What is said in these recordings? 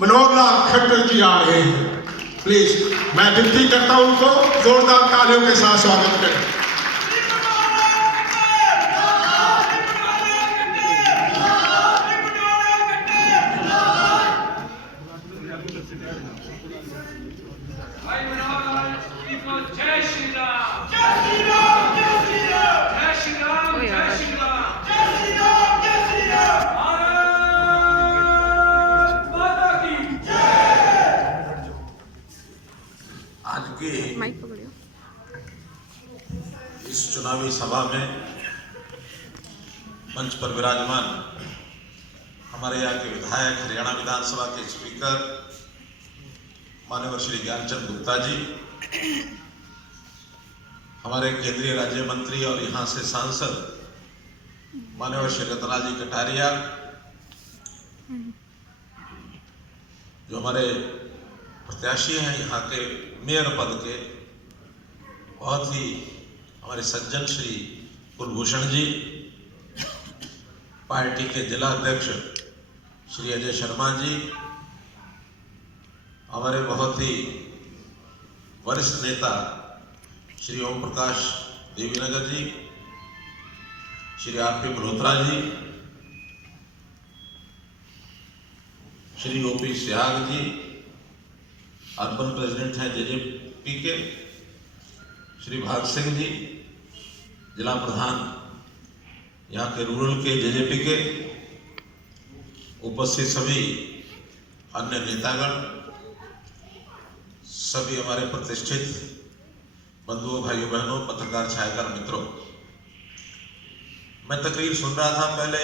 मनोहर लाल खट्टर जी आ रहे हैं। प्लीज मैं विनती करता हूं उनको जोरदार तालियों के साथ स्वागत करें। इस चुनावी सभा में मंच पर विराजमान हमारे यहाँ के विधायक, हरियाणा विधानसभा के स्पीकर माननीय श्री ज्ञानचंद गुप्ता जी, हमारे केंद्रीय राज्य मंत्री और यहाँ से सांसद माननीय श्री रतनलाल जी कटारिया, जो हमारे प्रत्याशी हैं यहाँ के मेयर पद के, बहुत ही हमारे सज्जन श्री कुलभूषण जी, पार्टी के जिला अध्यक्ष श्री अजय शर्मा जी, हमारे बहुत ही वरिष्ठ नेता श्री ओम प्रकाश देवीनगर जी, श्री आरपी मल्होत्रा जी, श्री ओपी सियाग जी, अर्बन प्रेसिडेंट हैं जेजेपी के, श्री भाग सिंह जी, जिला प्रधान यहाँ के रूरल के जेजेपी के, उपस्थित सभी अन्य नेतागण, सभी हमारे प्रतिष्ठित बंधुओं, भाइयों बहनों, पत्रकार छायाकार मित्रों, मैं तकरीर सुन रहा था पहले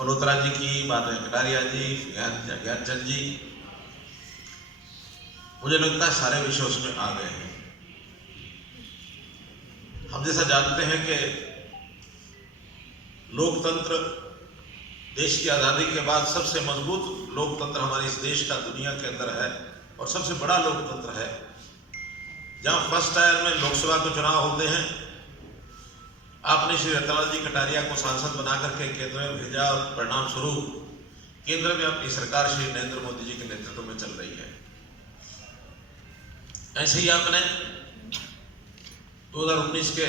मल्होत्रा जी की बातें, कटारिया जी, ज्ञानचंद जी, मुझे लगता है सारे विषय उसमें आ गए हैं। हम जैसा जानते हैं कि लोकतंत्र देश की आजादी के बाद सबसे मजबूत लोकतंत्र हमारे इस देश का दुनिया के अंदर है और सबसे बड़ा लोकतंत्र है। जहां फर्स्ट टायर में लोकसभा के चुनाव होते हैं, आपने श्री रतनलाल जी कटारिया को सांसद बना करके केंद्र में भेजा और परिणाम स्वरूप केंद्र में अपनी सरकार श्री नरेंद्र मोदी जी के नेतृत्व में चल रही है। ऐसे ही आपने 2019 के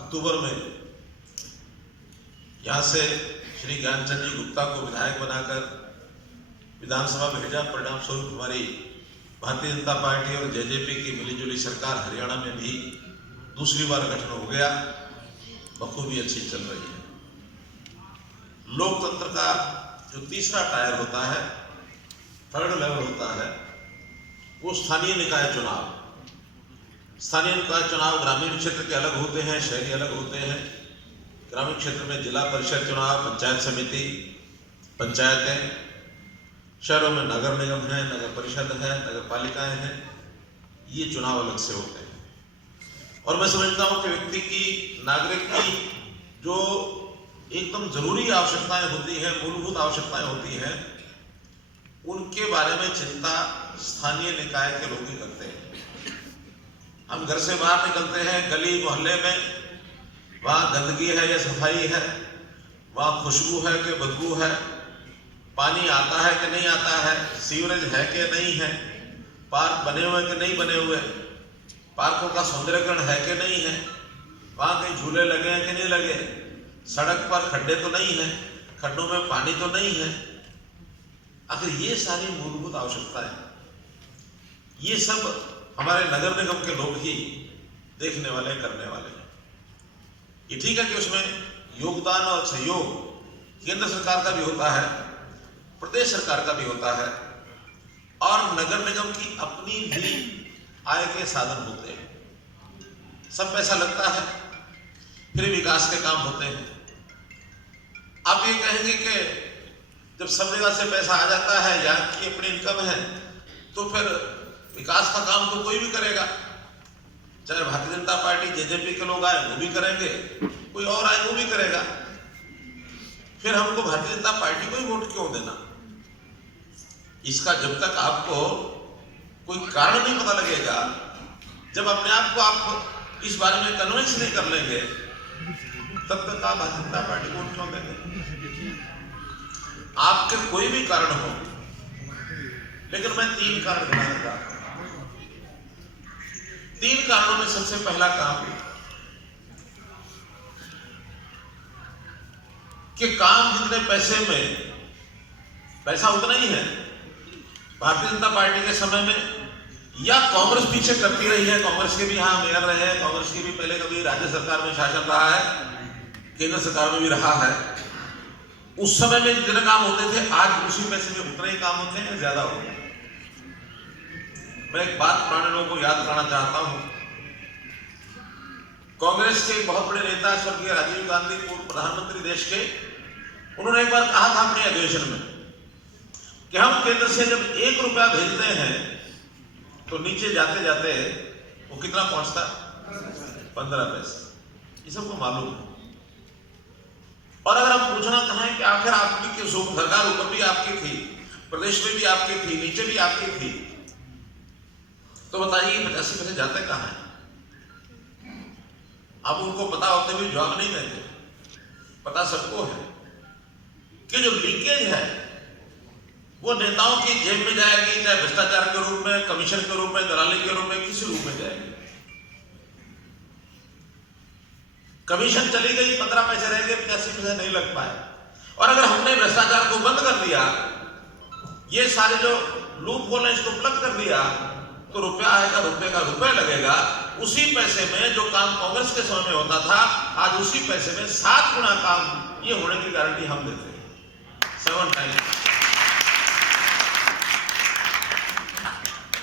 अक्टूबर में यहाँ से श्री ज्ञानचंद जी गुप्ता को विधायक बनाकर विधानसभा में भेजा। परिणाम स्वरूप हमारी भारतीय जनता पार्टी और जेजेपी की मिलीजुली सरकार हरियाणा में भी दूसरी बार गठन हो गया, बखूबी अच्छी चल रही है। लोकतंत्र का जो तीसरा टायर होता है, थर्ड लेवल होता है, वो स्थानीय निकाय चुनाव। स्थानीय निकाय चुनाव ग्रामीण क्षेत्र के अलग होते हैं, शहरी अलग होते हैं। ग्रामीण क्षेत्र में जिला परिषद चुनाव, पंचायत समिति, पंचायतें, शहरों में नगर निगम है, नगर परिषद है, नगर पालिकाएं हैं, ये चुनाव अलग से होते हैं। और मैं समझता हूं कि व्यक्ति की, नागरिक की जो एकदम जरूरी आवश्यकताएं होती हैं, मूलभूत आवश्यकताएं होती हैं, उनके बारे में चिंता स्थानीय निकाय के लोग ही करते हैं। हम घर से बाहर निकलते हैं, गली मोहल्ले में, वहाँ गंदगी है या सफाई है, वहाँ खुशबू है कि बदबू है, पानी आता है कि नहीं आता है, सीवरेज है कि नहीं है, पार्क बने हुए कि नहीं बने हुए, पार्कों का सौंदर्यकरण है कि नहीं है, वहाँ कहीं झूले लगे हैं कि नहीं लगे, सड़क पर खड्डे तो नहीं है, खड्डों में पानी तो नहीं है। आखिर ये सारी मूलभूत आवश्यकताएं, ये सब हमारे नगर निगम के लोग ही देखने वाले, करने वाले हैं। ये ठीक है कि उसमें योगदान और सहयोग केंद्र सरकार का भी होता है, प्रदेश सरकार का भी होता है, और नगर निगम की अपनी भी आय के साधन होते हैं। सब पैसा लगता है, फिर विकास के काम होते हैं। आप ये कहेंगे कि जब सब जगह से पैसा आ जाता है, यहाँ की अपनी इनकम है, तो फिर विकास का काम तो कोई भी करेगा, चाहे भारतीय जनता पार्टी, जेजेपी के लोग आए वो भी करेंगे, कोई और आए वो भी करेगा, फिर हमको भारतीय जनता पार्टी को ही वोट क्यों देना? इसका जब तक आपको कोई कारण नहीं पता लगेगा, जब अपने आप को आप इस बारे में कन्विंस नहीं कर लेंगे, तब तक आप भारतीय जनता पार्टी को वोट क्यों देंगे? आपके कोई भी कारण हो, लेकिन मैं 3 कारण गिनाना चाहता हूं। 3 कारणों में सबसे पहला काम कि काम जितने पैसे में, पैसा उतना ही है। भारतीय जनता पार्टी के समय में या कांग्रेस पीछे करती रही है, कांग्रेस के भी यहाँ मेयर रहे हैं, कांग्रेस की भी पहले कभी राज्य सरकार में शासन रहा है, केंद्र सरकार में भी रहा है। उस समय में जितने काम होते थे, आज उसी पैसे में उतने ही काम होते हैं, ज्यादा होते हैं। मैं एक बात पुराने लोगों को याद कराना चाहता हूं। कांग्रेस के बहुत बड़े नेता स्वर्गीय राजीव गांधी, पूर्व प्रधानमंत्री देश के, उन्होंने एक बार कहा था अपने अधिवेशन में कि हम केंद्र से जब 1 रुपया भेजते हैं तो नीचे जाते जाते वो कितना पहुंचता? 15 पैसे। ये सबको मालूम है। और अगर हम पूछना चाहें कि आखिर आपकी क्यों सरकार ऊपर भी आपकी थी, प्रदेश में भी आपकी थी, नीचे भी आपकी थी, तो बताइए 85 पैसे जाते कहां हैं? अब उनको पता होते हुए जवाब नहीं देंगे। पता सबको है कि जो लीकेज है वो नेताओं की जेब में जाएगी, चाहे भ्रष्टाचार के रूप में, कमीशन के रूप में, दलाली के रूप में, किसी रूप में जाएगी। कमीशन चली गई, 15 पैसे रह गए, 85 पैसे नहीं लग पाए। और अगर हमने भ्रष्टाचार को बंद कर दिया, ये सारे जो लूप होल है इसको प्लग कर दिया, तो रुपया आएगा, रुपये का रुपये लगेगा। उसी पैसे में जो काम कांग्रेस के समय में होता था, आज उसी पैसे में 7 गुना काम ये होने की गारंटी हम देते हैं। 7 टाइम्स।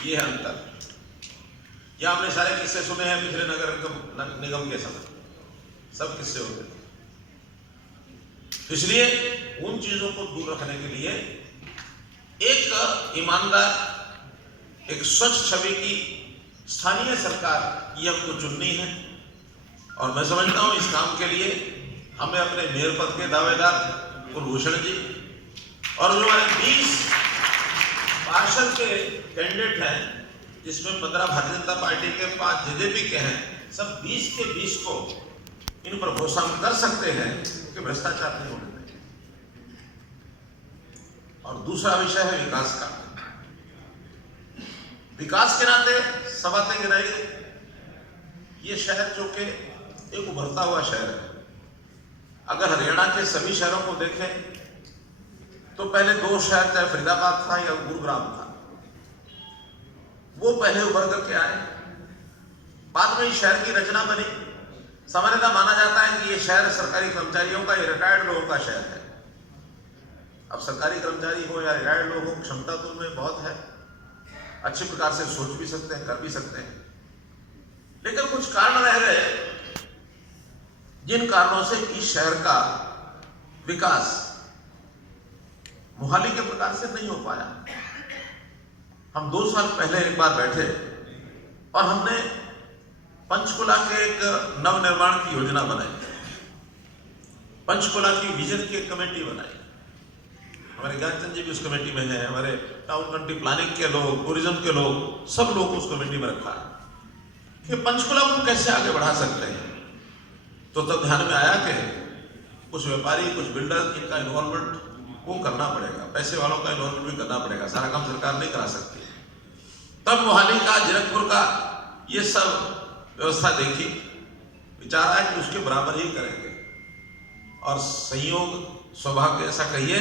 ये है अंतर। या हमने सारे किस्से सुने हैं पिछले नगर निगम के समय, सब किस्से होते थे। इसलिए उन चीजों को दूर रखने के लिए एक ईमानदार, एक स्वच्छ छवि की स्थानीय सरकार ये हमको चुननी है। और मैं समझता हूं इस काम के लिए हमें अपने मेयर पद के दावेदार कुलभूषण जी और जो हमारे 20 पार्षद के कैंडिडेट हैं, जिसमें 15 भारतीय जनता पार्टी के, 5 जेजेपी के हैं, सब 20 के 20 को इन पर भरोसा हम कर सकते हैं कि भ्रष्टाचार नहीं होने देंगे। और दूसरा विषय है विकास का। विकास के नाते सब बातें गिनाई। ये शहर जो कि एक उभरता हुआ शहर है। अगर हरियाणा के सभी शहरों को देखें तो पहले 2 शहर, चाहे फरीदाबाद था या गुरुग्राम था, वो पहले उभर करके आए। बाद में इस शहर की रचना बनी। सामान्यतः माना जाता है कि ये शहर सरकारी कर्मचारियों का, ये रिटायर्ड लोगों का शहर है। अब सरकारी कर्मचारी हो या रिटायर्ड लोग हो, क्षमता तो उनमें बहुत है, अच्छे प्रकार से सोच भी सकते हैं, कर भी सकते हैं। लेकिन कुछ कारण रह गए जिन कारणों से इस शहर का विकास मोहाली के प्रकार से नहीं हो पाया। हम 2 साल पहले एक बार बैठे और हमने पंचकुला के एक नवनिर्माण की योजना बनाई। पंचकुला की विजन की एक कमेटी बनाई। हमारे ज्ञानचंद जी भी उस कमेटी में हैं, हमारे टाउन कंट्री प्लानिंग के लोग, टूरिज्म के लोग, सब लोग उस कमेटी में रखा है कि पंचकुला को कैसे आगे बढ़ा सकते हैं। तो तब ध्यान में आया कि कुछ व्यापारी, कुछ बिल्डर, इनका इन्वॉल्वमेंट वो करना पड़ेगा, पैसे वालों का इन्वॉल्वमेंट भी करना पड़ेगा, सारा काम सरकार नहीं करा सकती। तब मोहाली का, जीरकपुर का ये सब व्यवस्था देखी, विचार आया कि उसके बराबर ही करेंगे। और संयोग, सौभाग्य ऐसा कहिए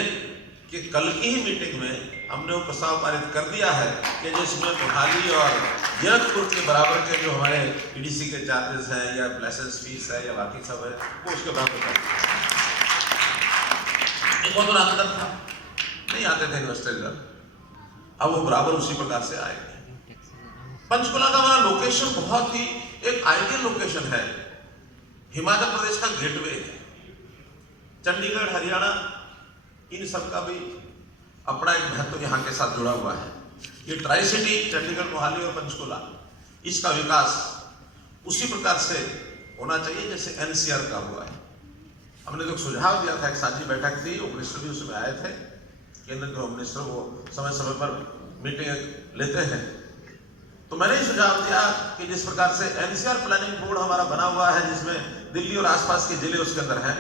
कि कल की ही मीटिंग में हमने वो प्रस्ताव पारित कर दिया है कि जिसमें मोहाली और जीरकपुर के बराबर के जो हमारे ईडीसी के चार्जेस हैं या लाइसेंस फीस है या बाकी सब है, वो उसके बराबर कर। एक बहुत बड़ा अंतर था, नहीं आते थे इन्वेस्टर, अब वो बराबर उसी प्रकार से आएंगे। पंचकुला का हमारा लोकेशन बहुत ही एक आइडियल लोकेशन है। हिमाचल प्रदेश का गेटवे है। चंडीगढ़, हरियाणा, इन सब का भी अपना एक महत्व यहाँ के साथ जुड़ा हुआ है। ये ट्राई सिटी, चंडीगढ़, मोहाली और पंचकुला, इसका विकास उसी प्रकार से होना चाहिए जैसे एनसीआर का हुआ है। हमने तो सुझाव दिया था, एक साझी बैठक थी, होम मिनिस्टर भी उसमें आए थे, केंद्र के होम मिनिस्टर, वो समय समय पर मीटिंग लेते हैं। तो मैंने ही सुझाव दिया कि जिस प्रकार से एनसीआर प्लानिंग बोर्ड हमारा बना हुआ है, जिसमें दिल्ली और आसपास के जिले उसके अंदर हैं,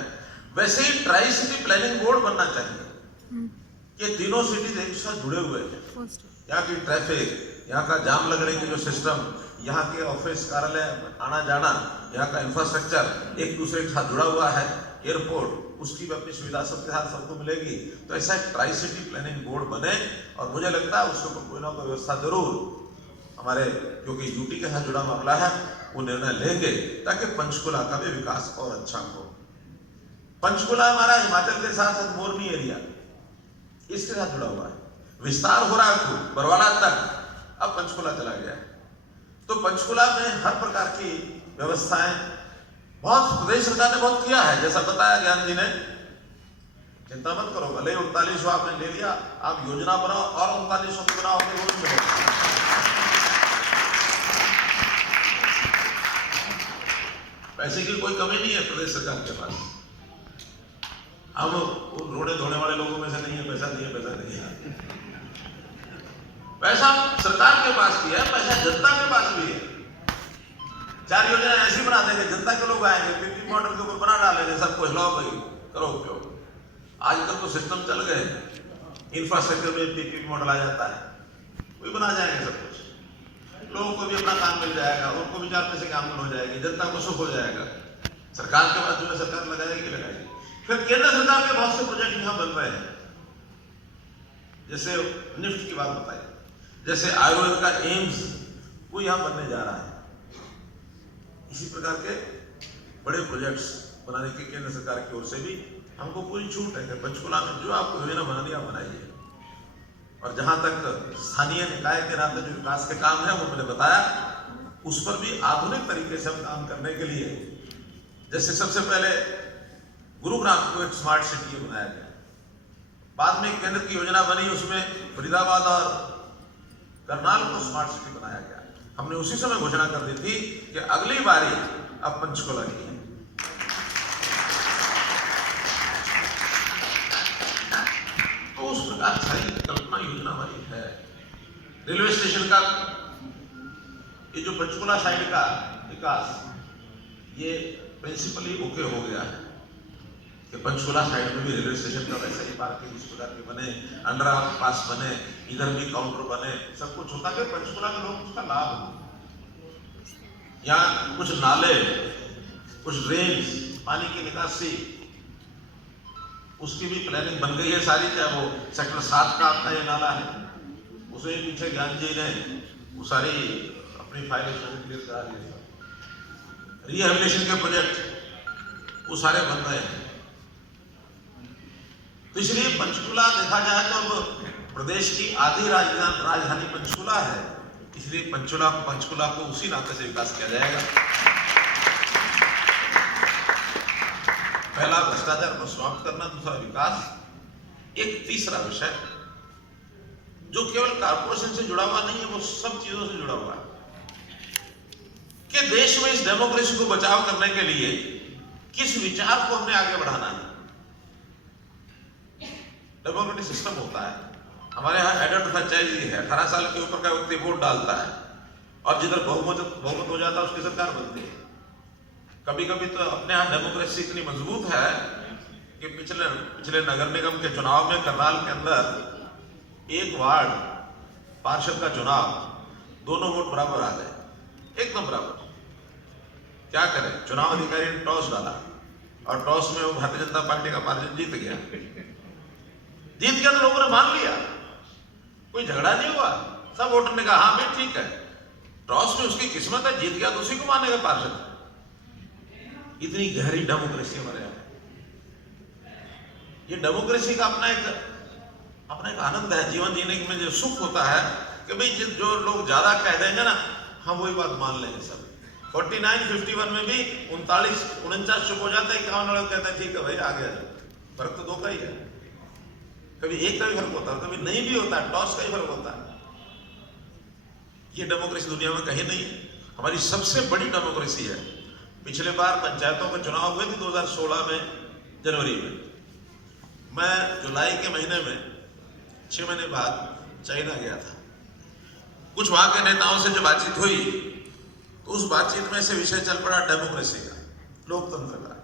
वैसे ही ट्राई सिटी प्लानिंग बोर्ड बनना चाहिए ये तीनों सिटीज एक साथ जुड़े हुए हैं। यहाँ की ट्रैफिक, यहाँ का जाम लगने की जो सिस्टम, यहाँ के ऑफिस कार्यालय आना जाना, यहाँ का इंफ्रास्ट्रक्चर एक दूसरे के साथ जुड़ा हुआ है। एयरपोर्ट, उसकी भी अपनी सुविधा सबके साथ सबको मिलेगी। तो ऐसा एक ट्राई सिटी प्लानिंग बोर्ड बने और मुझे लगता है उसके ऊपर कोई ना कोई व्यवस्था जरूर हमारे, क्योंकि यूटी के साथ जुड़ा मामला है, वो निर्णय लेंगे ताकि पंचकुला का भी विकास और अच्छा हो। पंचकुला हमारा हिमाचल के साथ साथ मोरनी एरिया इसके साथ जुड़ा हुआ है, विस्तार हो रहा है खूब, बरवाला तक अब पंचकुला चला गया है। तो पंचकुला में हर प्रकार की व्यवस्थाएं बहुत प्रदेश सरकार ने बहुत किया है, जैसा बताया ज्ञान जी ने। चिंता मत करो, भले 39 आपने ले लिया, आप योजना बनाओ और 39 को बनाओ, अपने रोज मिलेगा। पैसे की कोई कमी नहीं है प्रदेश सरकार के पास। हम रोड़े धोने वाले लोगों में से नहीं है, पैसा नहीं है, पैसा नहीं है। पैसा सरकार के पास भी है, पैसा जनता के पास भी है। 4 योजना ऐसी बना देंगे, जनता के लोग आएंगे, पीपी मॉडल के ऊपर बना डालेंगे, सबको हिलाओ भाई, करो उपयोग। आजकल तो सिस्टम चल गए, इंफ्रास्ट्रक्चर में पीपी मॉडल आ जाता है, वही बना जाएंगे सब कुछ। लोगों को भी अपना काम मिल जाएगा, उनको भी 4 पैसे की आमदनी हो जाएगी, जनता को सुख हो जाएगा। सरकार के पास जो है सरकार लगाएगी। फिर केंद्र सरकार के बहुत से प्रोजेक्ट यहाँ बन रहे हैं, जैसे निफ्ट की बात बताई, जैसे आयुर्वेद का एम्स वो यहाँ बनने जा रहा है। इसी प्रकार के बड़े प्रोजेक्ट्स बनाने की केंद्र सरकार की ओर से भी हमको पूरी छूट है कि पंचकुला में जो आपको योजना बनानी आप बनाइए। और जहां तक स्थानीय निकाय के नाते जो विकास के काम है वो मैंने बताया, उस पर भी आधुनिक तरीके से हम काम करने के लिए, जैसे सबसे पहले गुरुग्राम को एक स्मार्ट सिटी बनाया गया, बाद में केंद्र की योजना बनी, उसमें फरीदाबाद और करनाल को स्मार्ट सिटी बनाया गया। हमने उसी समय घोषणा कर दी थी कि अगली बारी अब पंचकुला की है। तो उस प्रकार सारी कल्पना योजना हमारी है। रेलवे स्टेशन का ये जो पंचकुला साइड का विकास, ये प्रिंसिपली ओके हो गया है कि पंचकुला साइड में भी रेलवे स्टेशन का वैसे ही पार्किंग इस प्रकार के बने, अंडर पास बने, इधर भी काउंटर बने, सब कुछ होता है पंचकुला के लोग उसका लाभ हो। यहाँ कुछ नाले, कुछ ड्रेन्स, पानी की निकासी, उसकी भी प्लानिंग बन गई है सारी। चाहे वो सेक्टर 7 का अपना ये नाला है, उसे पीछे ज्ञान जी ने वो सारी अपनी फाइल क्लियर करा दी। रिहेबिलिटेशन के प्रोजेक्ट वो सारे बन रहे हैं। तो इसलिए पंचकुला देखा जाए तो अब प्रदेश की आधी राजधानी पंचकुला है, इसलिए पंचकुला को उसी नाते से विकास किया जाएगा। पहला भ्रष्टाचार को समाप्त करना, दूसरा विकास। एक तीसरा विषय जो केवल कारपोरेशन से जुड़ा हुआ नहीं है, वो सब चीजों से जुड़ा हुआ है कि देश में इस डेमोक्रेसी को बचाव करने के लिए किस विचार को हमने आगे बढ़ाना है। डेमोक्रेटिक सिस्टम होता है हमारे यहाँ, एडल्ट फ्रेंचाइजी है, 18 साल के ऊपर का व्यक्ति वोट डालता है और जिधर बहुमत हो जाता है उसकी सरकार बनती है। कभी कभी तो अपने यहाँ डेमोक्रेसी इतनी मजबूत है कि पिछले नगर निगम के चुनाव में करनाल के अंदर एक वार्ड पार्षद का चुनाव, दोनों वोट बराबर आ गए, एकदम बराबर। क्या करें, चुनाव अधिकारी ने टॉस डाला और टॉस में वो भारतीय जनता पार्टी का पार्षद जीत गया तो लोगों ने मान लिया, कोई झगड़ा नहीं हुआ। सब वोटर ने कहा हाँ भाई ठीक है, टॉस में उसकी किस्मत है, जीत गया तो उसी को मानेगा पार्षद। इतनी गहरी डेमोक्रेसी हमारे यहाँ। ये डेमोक्रेसी का अपना एक आनंद है, जीवन जीने में जो सुख होता है कि भाई जो लोग ज्यादा कह देंगे ना, हम वही बात मान लेंगे सब। 49-51 में भी 39-49 चुप हो जाते हैं, 51 लोग कहते हैं ठीक है भाई आ गया। फर्क तो 2 का ही है, कभी एक का भी फर्क होता है, कभी नहीं भी होता है, टॉस का ही फर्क होता है। ये डेमोक्रेसी दुनिया में कहीं नहीं है, हमारी सबसे बड़ी डेमोक्रेसी है। पिछले बार पंचायतों के चुनाव हुए थे 2016 में जनवरी में। मैं जुलाई के महीने में 6 महीने बाद चाइना गया था। कुछ वहां के नेताओं से जो बातचीत हुई तो उस बातचीत में से विषय चल पड़ा डेमोक्रेसी का, लोकतंत्र का।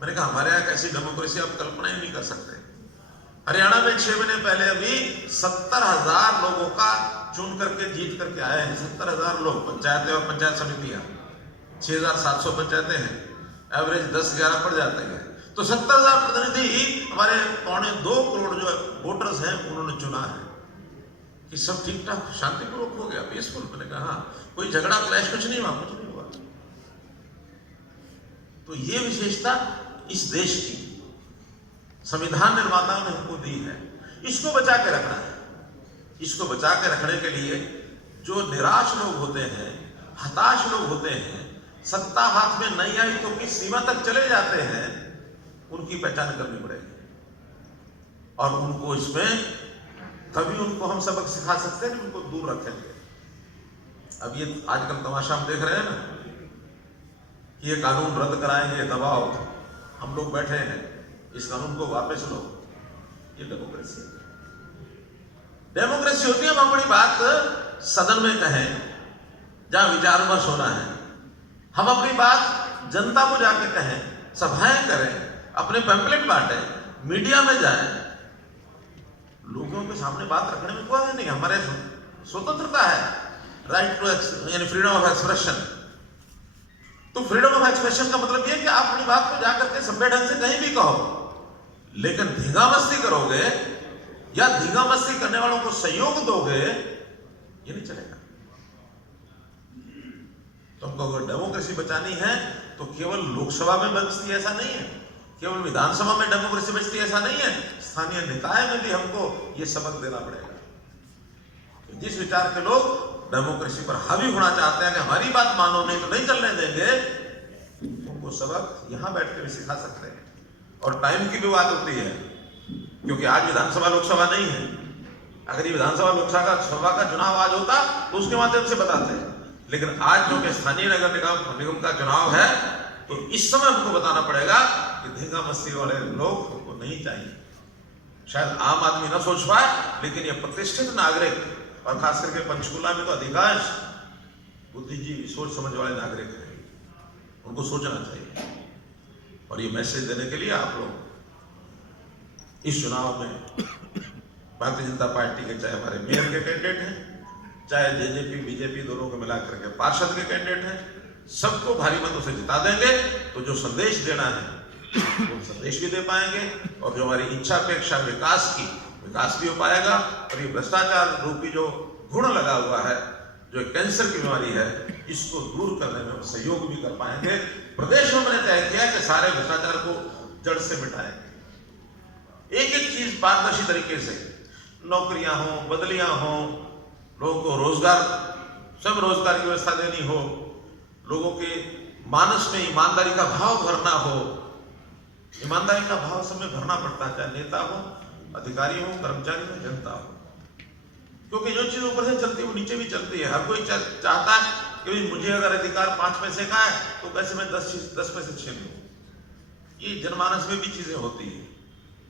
मैंने कहा हमारे यहाँ कैसी डेमोक्रेसी आप कल्पना ही नहीं कर सकते। हरियाणा में 6 महीने पहले अभी 70,000 लोगों का चुन करके जीत करके आए हैं। 70,000 लोग, पंचायतें और पंचायत समितियां, 6,700 पंचायतें हैं, एवरेज 10-11 पड़ जाते हैं। तो 70,000 प्रतिनिधि हमारे 2.25 करोड़ जो वोटर्स हैं उन्होंने चुना है कि सब ठीक ठाक शांतिपूर्वक हो गया, पीसफुल। मैंने कहा हाँ, कोई झगड़ा क्लैश कुछ नहीं हुआ, कुछ नहीं हुआ। तो ये विशेषता इस देश की संविधान निर्माताओं ने हमको दी है, इसको बचा के रखना है। इसको बचा के रखने के लिए जो निराश लोग होते हैं, हताश लोग होते हैं, सत्ता हाथ में नहीं आई तो किस सीमा तक चले जाते हैं, उनकी पहचान करनी पड़ेगी। और उनको इसमें तभी उनको हम सबक सिखा सकते हैं, उनको दूर रखेंगे। अब ये आजकल तमाशा हम देख रहे हैं ना कि ये कानून रद्द कराएंगे, दबाव, हम लोग बैठे हैं, इस कानून को वापस लो। ये डेमोक्रेसी है। डेमोक्रेसी होती है हम अपनी बात सदन में कहें जहां विचार विमर्श होना है, हम अपनी बात जनता को जाके कहें, सभाएं करें, अपने पैम्पलेट बांटें, मीडिया में जाएं, लोगों के सामने बात रखने में कोई नहीं। हमारे स्वतंत्रता है, राइट टू यानी फ्रीडम ऑफ एक्सप्रेशन। तो फ्रीडम ऑफ एक्सप्रेशन का मतलब ये कि आप अपनी बात को जाकर के सभ्य ढंग से कहीं भी कहो, लेकिन धींगा मस्ती करोगे या धींगा मस्ती करने वालों को सहयोग दोगे, ये नहीं चलेगा। तुमको अगर डेमोक्रेसी बचानी है तो केवल लोकसभा में बचती ऐसा नहीं है, केवल विधानसभा में डेमोक्रेसी बचती ऐसा नहीं है, स्थानीय निकाय में भी हमको ये सबक देना पड़ेगा। जिस विचार के लोग डेमोक्रेसी पर हावी होना चाहते हैं कि हमारी बात मानो, नहीं तो नहीं चलने देंगे, उनको सबक यहां बैठ के भी सिखा सकते हैं। और टाइम की भी बात होती है, क्योंकि आज विधानसभा लोकसभा नहीं है। अगर ये विधानसभा लोकसभा का चुनाव आज होता तो उसके माध्यम से बताते हैं, लेकिन आज जो कि स्थानीय नगर निगम का चुनाव है, तो इस समय हमको बताना पड़ेगा कि धींगा मस्ती वाले लोग हमको नहीं चाहिए। शायद आम आदमी ना सोच पाए, लेकिन ये प्रतिष्ठित नागरिक और खास करके पंचकुला में तो अधिकांश बुद्धिजीवी, सोच समझ वाले नागरिक हैं, उनको सोचना चाहिए। और ये मैसेज देने के लिए आप लोग इस चुनाव में भारतीय जनता पार्टी के, चाहे हमारे मेयर के कैंडिडेट हैं, चाहे जेजेपी बीजेपी दोनों को मिलाकर के पार्षद के कैंडिडेट हैं, सबको भारी मतों से जिता देंगे। तो जो संदेश देना है वो संदेश भी दे पाएंगे, और जो हमारी इच्छा अपेक्षा विकास की, विकास भी हो पाएगा। और ये भ्रष्टाचार रूपी जो घुण लगा हुआ है, जो कैंसर की बीमारी है, इसको दूर करने में हम सहयोग भी कर पाएंगे। प्रदेश में मैंने तय किया कि सारे भ्रष्टाचार को जड़ से मिटाएंगे। एक एक चीज पारदर्शी तरीके से, नौकरियां हो, बदलियां हो, लोगों को रोजगार, सब रोजगार की व्यवस्था देनी हो, लोगों के मानस में ईमानदारी का भाव भरना हो। ईमानदारी का भाव सब में भरना पड़ता है, चाहे नेता हो, अधिकारी हो, कर्मचारी हो, जनता हो। क्योंकि जो चीज ऊपर से चलती है वो नीचे भी चलती है। हर कोई चाहता है कि मुझे अगर अधिकार 5 पैसे का है तो कैसे मैं 10 पैसे छीन लूं। ये जनमानस में भी चीजें होती है,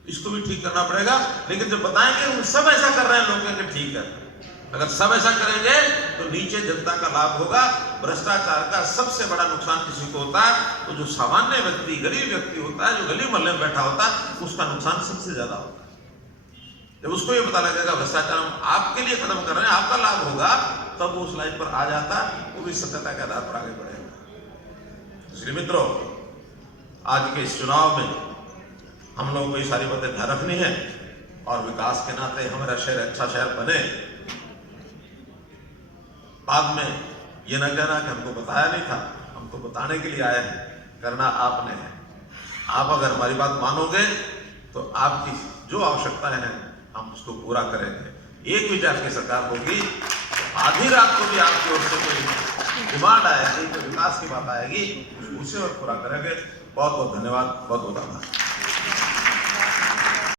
इसको भी ठीक करना पड़ेगा। लेकिन जब बताएंगे हम सब ऐसा कर रहे हैं, लोग कहेंगे ठीक है। अगर सब ऐसा करेंगे तो नीचे जनता का लाभ होगा। भ्रष्टाचार का सबसे बड़ा नुकसान किसी को होता है तो जो सामान्य व्यक्ति, गरीब व्यक्ति होता है, जो गली मोहल्ले में बैठा होता है, उसका नुकसान सबसे ज्यादा होता है। जब उसको ये पता लगेगा भ्रष्टाचार हम आपके लिए खत्म कर रहे हैं, आपका लाभ होगा, तब वो उस लाइन पर आ जाता, वो भी सत्यता के आधार पर आगे बढ़ेगा। इसलिए मित्रों, आज के इस चुनाव में हम लोगों को ये सारी बातें ध्यान रखनी है, और विकास के नाते हमारा शहर अच्छा शहर बने। बाद में ये न कहना कि हमको बताया नहीं था, हम तो बताने के लिए आए हैं, करना आपने है। आप अगर हमारी बात मानोगे तो आपकी जो आवश्यकताएं हैं हम उसको पूरा करेंगे। एक विचार की सरकार होगी तो आधी रात को भी आपकी ओर से कोई डिमांड आएगी, कोई विकास की बात आएगी, उसे और पूरा करेंगे। बहुत बहुत धन्यवाद, बहुत बहुत आभार।